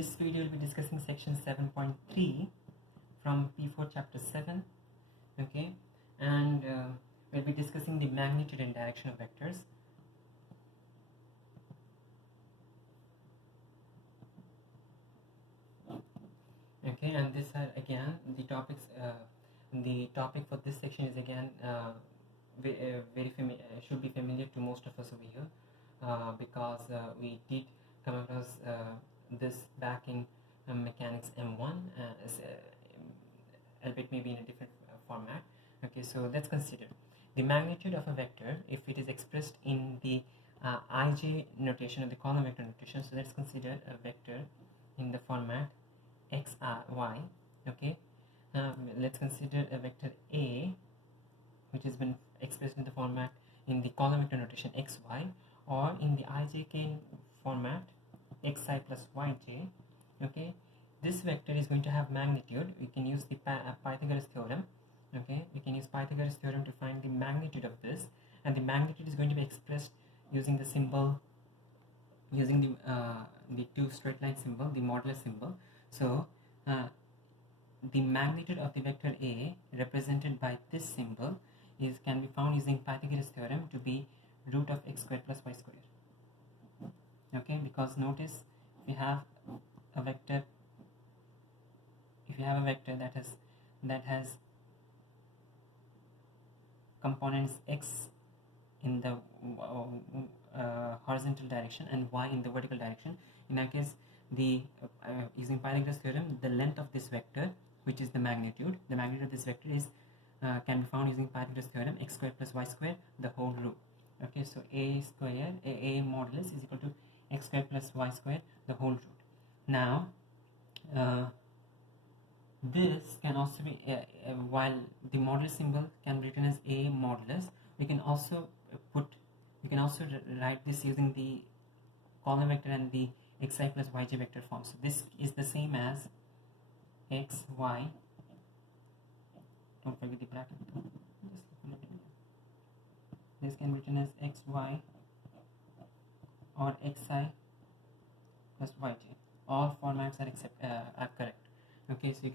this video we'll be discussing section 7.3 from P4 chapter 7. Okay, and we'll be discussing the magnitude and direction of vectors. Okay, and this are again the topics. The topic for this section is again very familiar, should be familiar to most of us over here, because we did come across this back in mechanics M1, albeit maybe in a different format. Okay, so let's consider the magnitude of a vector if it is expressed in the ij notation or the column vector notation. So let's consider a vector in the format x, y. Okay, let's consider a vector A which has been expressed in the format in the column vector notation xy, or in the ijk format xi plus yj. Okay, this vector is going to have magnitude. We can use the Pythagoras theorem. Okay, we can use Pythagoras theorem to find the magnitude of this, and the magnitude is going to be expressed using the symbol, using the two straight line symbol, the modulus symbol. So the magnitude of the vector A represented by this symbol can be found using Pythagoras theorem to be root of x squared plus y squared. Okay, because notice if you have a vector, that has components x in the horizontal direction and y in the vertical direction, in that case the using Pythagoras theorem, the length of this vector, which is the magnitude of this vector is can be found using Pythagoras theorem, x squared plus y squared the whole root. Okay, so a modulus is equal to x squared plus y squared the whole root. Now this can also be while the modulus symbol can be written as a modulus, we can also write this using the column vector and the xi plus yj vector form. So this is the same as x, y, don't forget the bracket, this can be written as x, y, or xi plus yj. All formats are correct. Okay, so you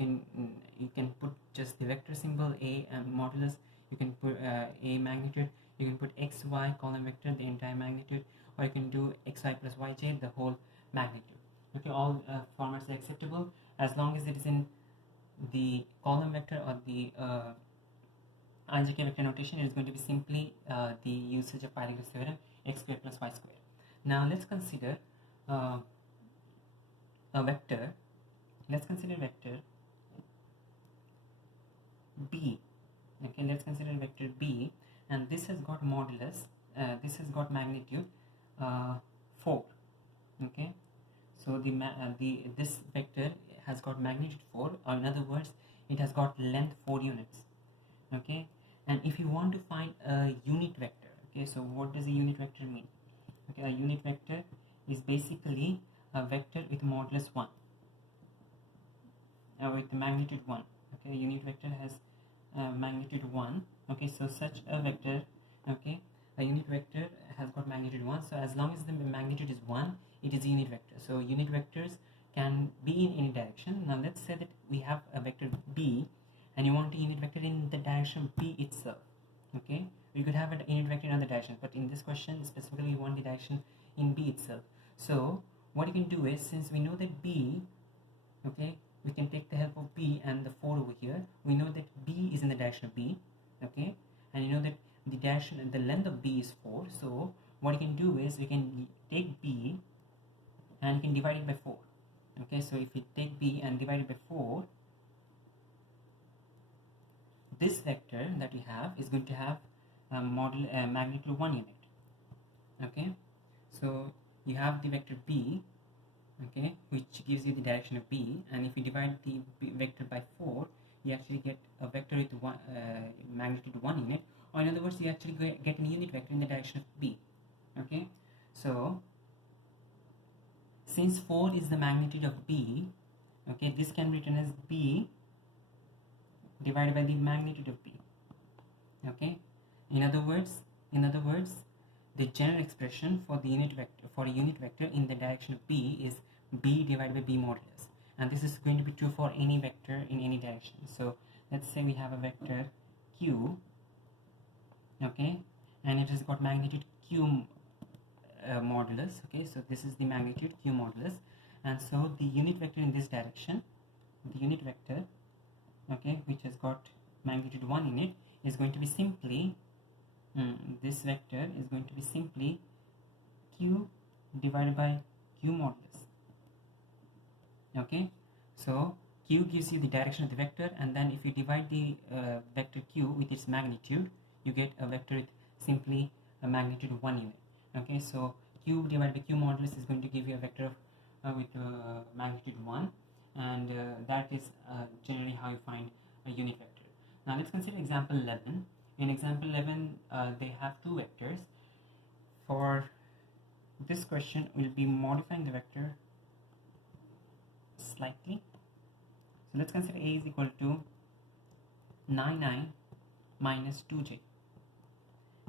can put just the vector symbol a and modulus, you can put a magnitude, you can put x, y column vector the entire magnitude, or you can do xi plus yj the whole magnitude. Okay, all formats are acceptable as long as it is in the column vector or the ijk vector notation. It is going to be simply the usage of Pythagoras theorem, x squared plus y squared. Now let's consider a vector. Let's consider vector b. Okay, let's consider vector b, and this has got modulus, this has got magnitude 4. Okay, so this vector has got magnitude 4, or in other words it has got length 4 units. Okay, and if you want to find a unit vector, okay, so what does a unit vector mean? Okay, a unit vector is basically a vector with modulus 1, with the magnitude 1. Okay, a unit vector has magnitude 1. Okay, so such a vector, okay, a unit vector has got magnitude 1. So as long as the magnitude is 1, it is a unit vector. So unit vectors can be in any direction. Now let's say that we have a vector b, and you want a unit vector in the direction b itself. Okay, we could have a unit vector in other directions, but in this question specifically we want the direction in b itself. So what you can do is, since we know that b, okay, we can take the help of b and the 4 over here. We know that b is in the direction of b. Okay, and you know that the direction and the length of b is 4. So what you can do is we can take b and you can divide it by 4. Okay, so if you take b and divide it by 4, this vector that we have is going to have magnitude 1 unit. Okay, so you have the vector b, okay, which gives you the direction of b, and if you divide the vector by 4, you actually get a vector with magnitude 1 unit, or in other words you actually get a unit vector in the direction of b. Okay, so since 4 is the magnitude of b, okay, this can be written as b divided by the magnitude of b. Okay, in other words the general expression for the unit vector, for a unit vector in the direction of b, is b divided by b modulus, and this is going to be true for any vector in any direction. So let's say we have a vector q, okay, and it has got magnitude q modulus, okay, so this is the magnitude q modulus, and so the unit vector in this direction, the unit vector, okay, which has got magnitude 1 in it, is going to be simply this vector is going to be simply q divided by q modulus, okay. So q gives you the direction of the vector, and then if you divide the vector q with its magnitude, you get a vector with simply a magnitude 1 unit, okay. So q divided by q modulus is going to give you a vector with magnitude 1, and that is generally how you find a unit vector. Now let's consider example 11. In example 11, they have two vectors. For this question, we'll be modifying the vector slightly. So let's consider a is equal to 9 minus 2j,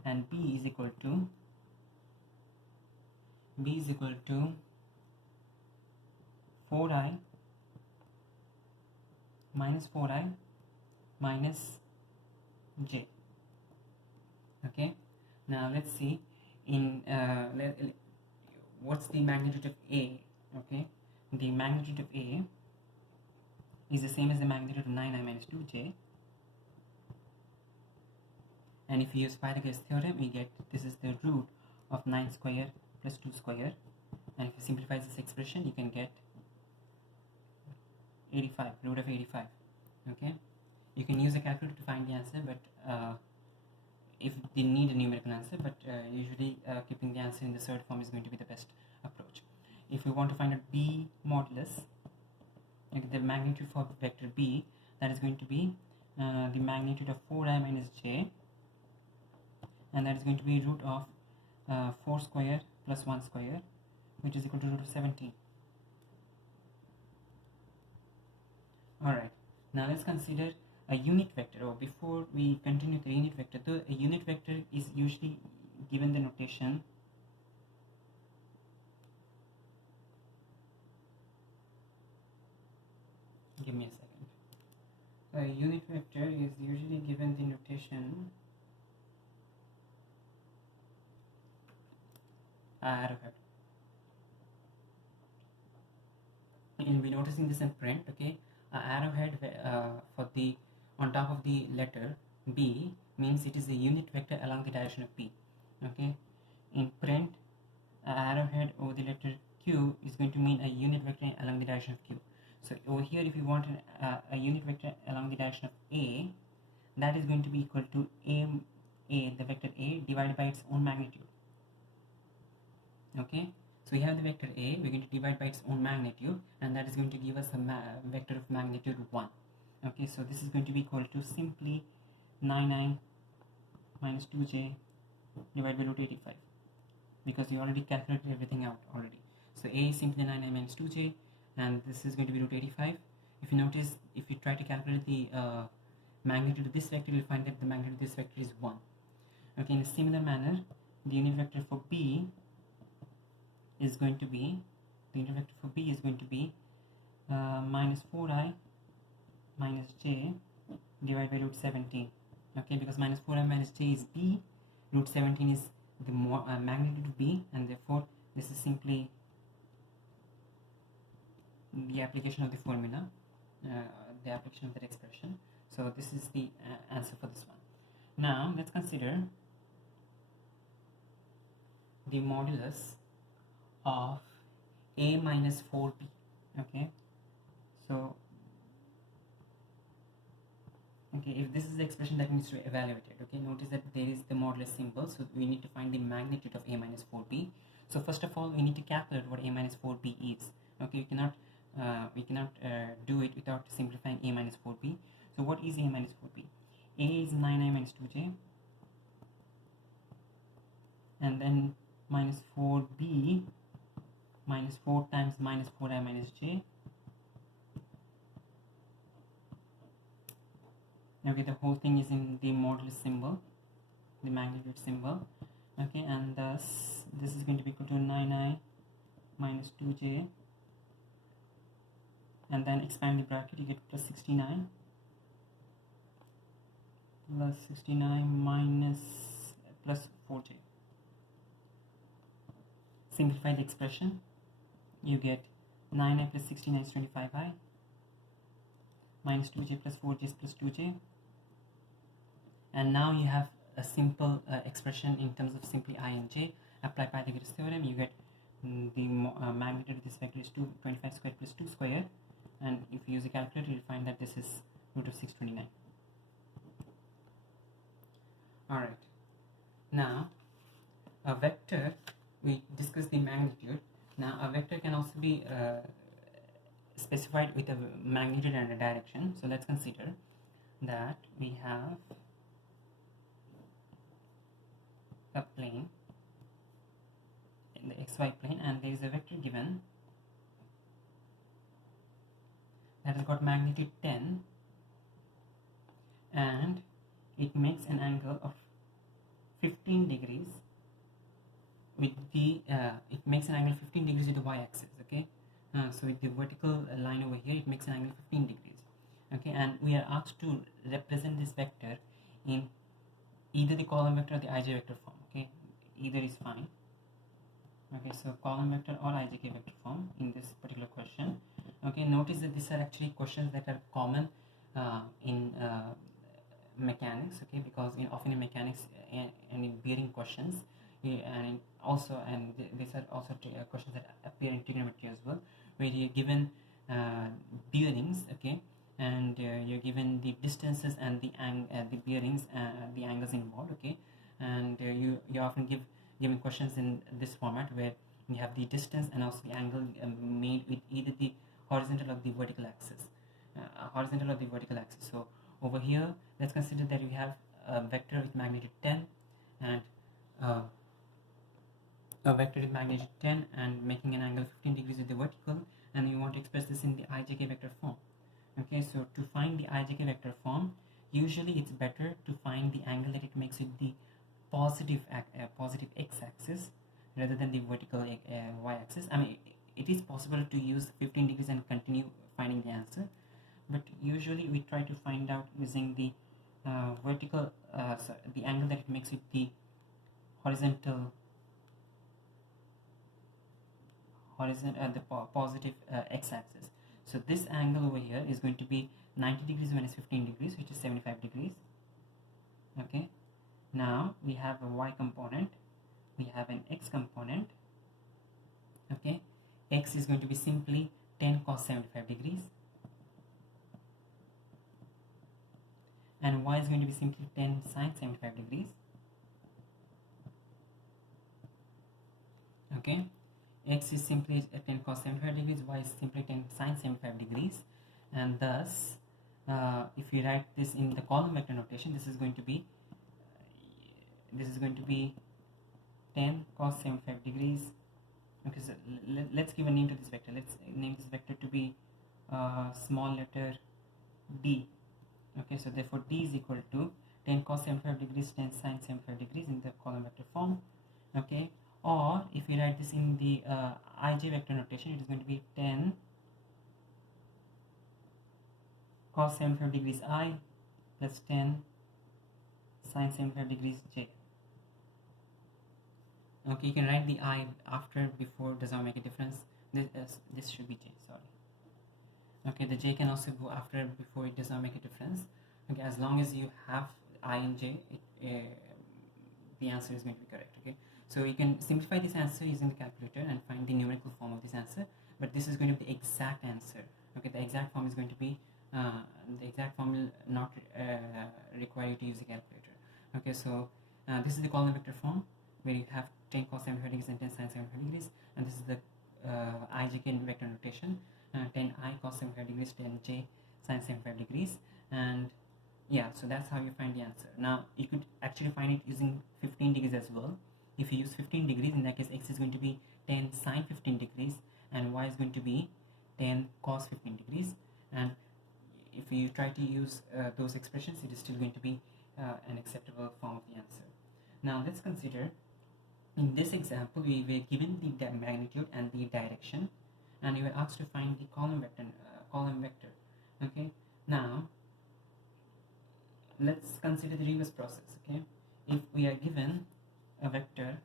and b is equal to 4i minus j. Okay, now let's see in what's the magnitude of a. Okay, the magnitude of a is the same as the magnitude of 9i minus 2j, and if you use Pythagoras theorem, we get this is the root of 9 square plus 2 square, and if you simplify this expression, you can get 85, root of 85. Okay, you can use a calculator to find the answer, but if they need a numerical answer, but usually keeping the answer in the third form is going to be the best approach. If you want to find out b modulus, like the magnitude for vector b, that is going to be the magnitude of 4i minus j, and that is going to be root of 4 square plus 1 square, which is equal to root of 17. Alright, now let's consider a unit vector. Or before we continue the unit vector, though a unit vector is usually given the notation give me a second. A unit vector is usually given the notation arrowhead. You'll be noticing this in print, okay. Arrowhead for the on top of the letter b means it is a unit vector along the direction of b, okay. In print, arrowhead over the letter q is going to mean a unit vector along the direction of q. So over here, if you want a unit vector along the direction of a, that is going to be equal to the vector a divided by its own magnitude, okay. So we have the vector a, we're going to divide by its own magnitude, and that is going to give us a vector of magnitude 1. Okay, so this is going to be equal to simply 9i minus 2j divided by root 85, because we already calculated everything out already. So a is simply 9i minus 2j, and this is going to be root 85. If you notice, if you try to calculate the magnitude of this vector, you'll find that the magnitude of this vector is 1. Okay, in a similar manner, the unit vector for b is going to be minus 4i minus j divided by root 17. Okay, because minus 4i minus j is b, root 17 is the magnitude of b, and therefore this is simply the application of the formula, the application of that expression. So this is the answer for this one. Now let's consider the modulus of a minus 4b. Okay, so if this is the expression that needs to be evaluated, okay, notice that there is the modulus symbol, so we need to find the magnitude of a minus 4b. So first of all, we need to calculate what a minus 4b is. Okay, we cannot do it without simplifying a minus 4b. So what is a minus 4b? A is 9i minus 2j, and then minus 4b minus 4 times minus 4i minus j. Okay, the whole thing is in the modulus symbol, the magnitude symbol. Okay, and thus this is going to be equal to 9i minus 2j and then expand the bracket, you get plus 69 minus plus 4j. Simplify the expression, you get 9i plus 69 is 25i minus 2j plus 4j is plus 2j, and now you have a simple expression in terms of simply I and j. Apply Pythagoras theorem, you get the magnitude of this vector is 25 squared plus 2 squared, and if you use a calculator you'll find that this is root of 629. Alright, now a vector, we discussed the magnitude. Now a vector can also be specified with a magnitude and a direction. So let's consider that we have a plane in the xy plane, and there is a vector given that has got magnitude 10, and it makes an angle of 15 degrees with the it makes an angle of 15 degrees with the y-axis. Okay, so with the vertical line over here, it makes an angle of 15 degrees. Okay, and we are asked to represent this vector in either the column vector or the ij vector form. Okay, either is fine. Okay, so column vector or ijk vector form in this particular question. Okay, notice that these are actually questions that are common in mechanics. Okay, because often in mechanics and in bearing questions, and these are also questions that appear in trigonometry as well, where you're given bearings. Okay, and you're given the distances and the bearings, the angles involved. Okay, and you often given questions in this format where you have the distance and also the angle made with either the horizontal or the vertical axis. So over here, let's consider that we have a vector with magnitude 10 and a vector with magnitude 10 and making an angle 15 degrees with the vertical, and you want to express this in the ijk vector form. Okay, so to find the ijk vector form, usually it's better to find the angle that it makes with the positive x-axis rather than the vertical y-axis. I mean, it is possible to use 15 degrees and continue finding the answer, but usually we try to find out using the vertical the angle that it makes with the horizontal the positive x-axis. So this angle over here is going to be 90 degrees minus 15 degrees, which is 75 degrees. Okay, now we have a y component, we have an x component. Okay, x is going to be simply 10 cos 75 degrees, and y is going to be simply 10 sin 75 degrees. Okay, x is simply 10 cos 75 degrees, y is simply 10 sin 75 degrees, and thus if we write this in the column vector notation, this is going to be 10 cos 75 degrees. Okay, so let's give a name to this vector. Let's name this vector to be small letter d. Okay, so therefore d is equal to 10 cos 75 degrees 10 sin 75 degrees in the column vector form. Okay, or if we write this in the ij vector notation, it is going to be 10 cos 75 degrees I plus 10 sin 75 degrees j. Okay, you can write the I after, before, does not make a difference. This should be j, sorry. Okay, the j can also go after, before, it does not make a difference. Okay, as long as you have I and j, the answer is going to be correct. Okay, so you can simplify this answer using the calculator and find the numerical form of this answer, but this is going to be the exact answer. Okay, the exact form is going to be the exact form will not require you to use a calculator. Okay, so this is the column vector form where you have 10 cos 75 degrees and 10 sin 75 degrees, and this is the ijk vector notation, 10i cos 75 degrees, 10j sin 75 degrees, and yeah, so that's how you find the answer. Now you could actually find it using 15 degrees as well. If you use 15 degrees, in that case x is going to be 10 sin 15 degrees and y is going to be 10 cos 15 degrees, and if you try to use those expressions, it is still going to be an acceptable form of the answer. Now let's consider, in this example we were given the magnitude and the direction, and we were asked to find the column vector column vector. Okay, now let's consider the reverse process. Okay, if we are given a vector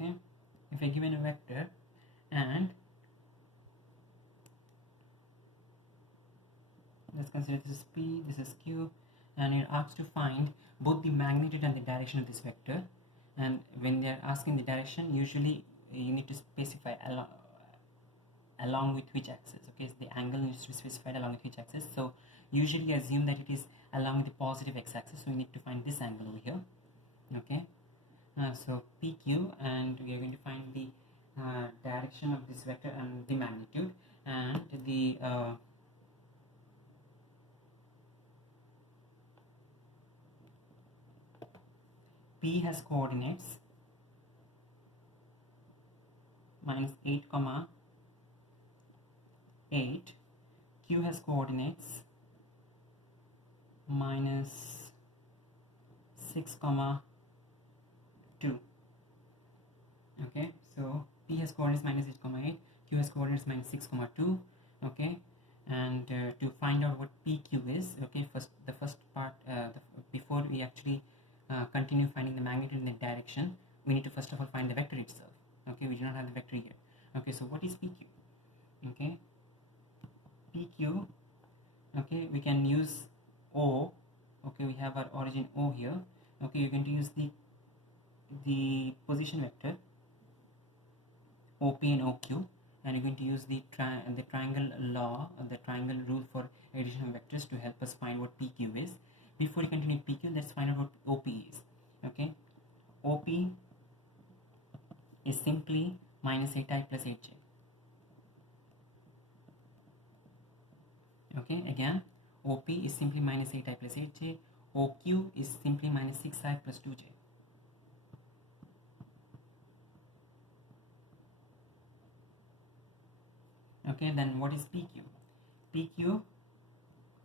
okay, if I given a vector and let's consider this is P, this is Q, and you're asked to find both the magnitude and the direction of this vector. And when they're asking the direction, usually you need to specify along with which axis. Okay, so the angle needs to be specified along with which axis. So usually assume that it is along the positive x-axis, so we need to find this angle over here. Okay, so PQ, and we are going to find the direction of this vector and the magnitude, and the P has coordinates minus 8 comma 8, Q has coordinates minus 6 comma 2. Okay, so P has coordinates minus 8 comma 8, Q has coordinates minus 6 comma 2. Okay, and to find out what PQ is, okay, the first part, before we actually continue finding the magnitude in the direction, we need to first of all find the vector itself. Okay, we do not have the vector here. Okay, so what is PQ? Okay, PQ, okay, we can use O. Okay, we have our origin O here. Okay, you're going to use the position vector OP and OQ, and you're going to use the triangle law, the triangle rule for addition of vectors to help us find what PQ is. Before we continue PQ, let's find out what OP is. Okay, OP is simply minus 8i plus 8j. Okay, again, OP is simply minus 8i plus 8j. OQ is simply minus 6i plus 2j. Okay, then what is PQ? PQ,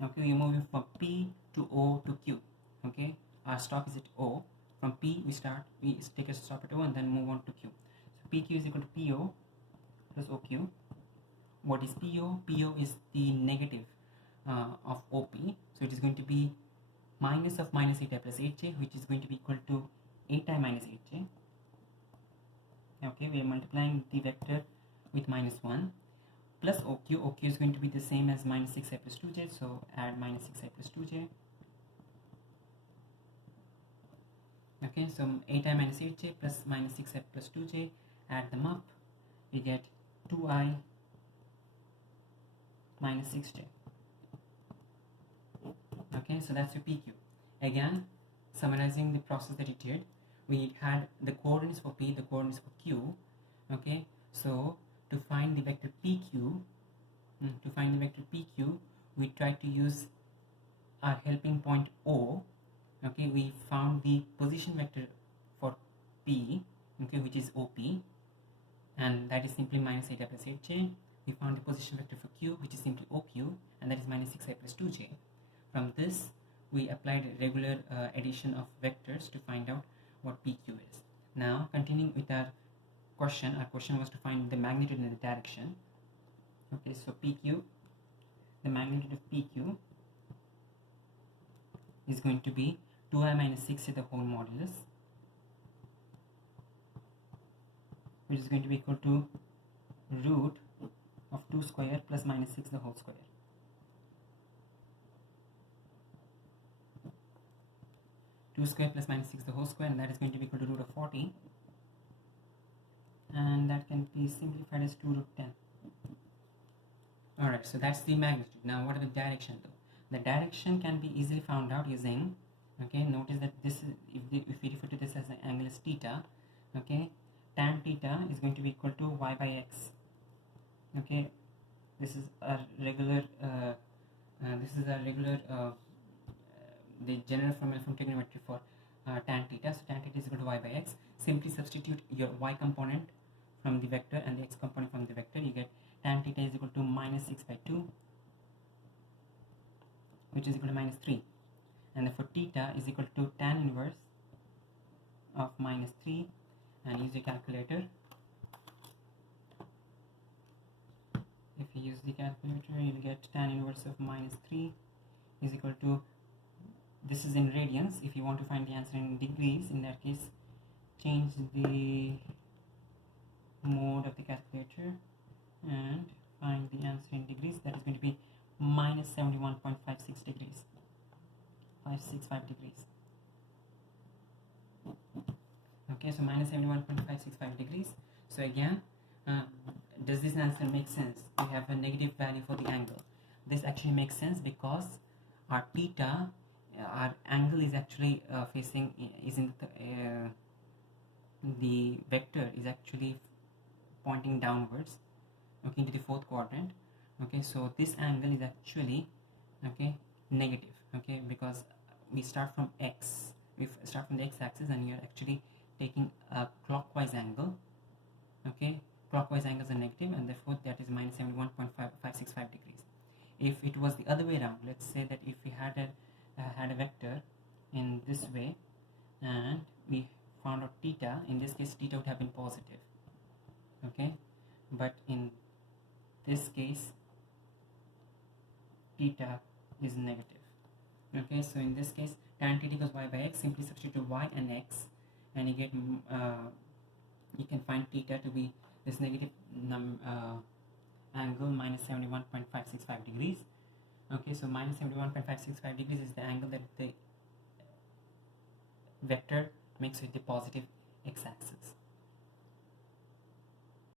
okay, we're moving from P to O to Q. Okay, our stop is at O. From P we take a stop at O and then move on to Q. So PQ is equal to PO plus OQ. What is PO? PO is the negative of OP, so it is going to be minus of minus 8i plus 8j, which is going to be equal to 8i minus 8j. Okay, we are multiplying the vector with minus 1 plus OQ. OQ is going to be the same as minus 6i plus 2j, so add minus 6i plus 2j. Okay, so 8i minus 8j plus minus 6i plus 2j, add them up, we get 2i minus 6j. Okay, so that's your PQ. Again, summarizing the process that it did, we had the coordinates for P, the coordinates for Q. Okay, so to find the vector PQ, we tried to use our helping point O. Okay, we found the position vector for P, okay, which is OP, and that is simply minus 8i plus 8j. We found the position vector for Q, which is simply OQ, and that is minus 6i plus 2j. From this, we applied regular addition of vectors to find out what PQ is. Now, continuing with our question was to find the magnitude and the direction. Okay, so PQ, the magnitude of PQ is going to be 2i minus 6 to the whole modulus, which is going to be equal to root of 2 square plus minus 6 the whole square. Square plus minus 6 the whole square, and that is going to be equal to root of 40, and that can be simplified as 2 root 10. Alright, so that's the magnitude. Now what about the direction though? The direction can be easily found out using, okay, notice that this is, if we refer to this as the angle as theta, okay, tan theta is going to be equal to y by x. Okay, this is a regular the general formula from trigonometry for tan theta. So tan theta is equal to y by x. Simply substitute your y component from the vector and the x component from the vector, you get tan theta is equal to minus 6 by 2, which is equal to minus 3. And therefore theta is equal to tan inverse of minus 3, and use the calculator. If you use the calculator, you'll get tan inverse of minus 3 is equal to, this is in radians. If you want to find the answer in degrees, in that case change the mode of the calculator and find the answer in degrees. That is going to be minus 71.56 degrees, 565 degrees. Okay, so minus 71.565 degrees. So again, does this answer make sense? We have a negative value for the angle. This actually makes sense because our theta, our angle is actually facing, is in the vector is actually pointing downwards, okay, into the fourth quadrant. Okay, so this angle is actually, okay, negative, okay, because we start from x, we start from the x-axis, and you're actually taking a clockwise angle. Okay, clockwise angles are negative, and therefore that is minus 71.565 degrees. If it was the other way around, let's say that if we had a vector in this way and we found out theta, in this case theta would have been positive, okay, but in this case theta is negative. Okay, so in this case tan theta equals y by x, simply substitute y and x, and you get you can find theta to be this negative angle minus 71.565 degrees. Okay, so minus 71.565 degrees is the angle that the vector makes with the positive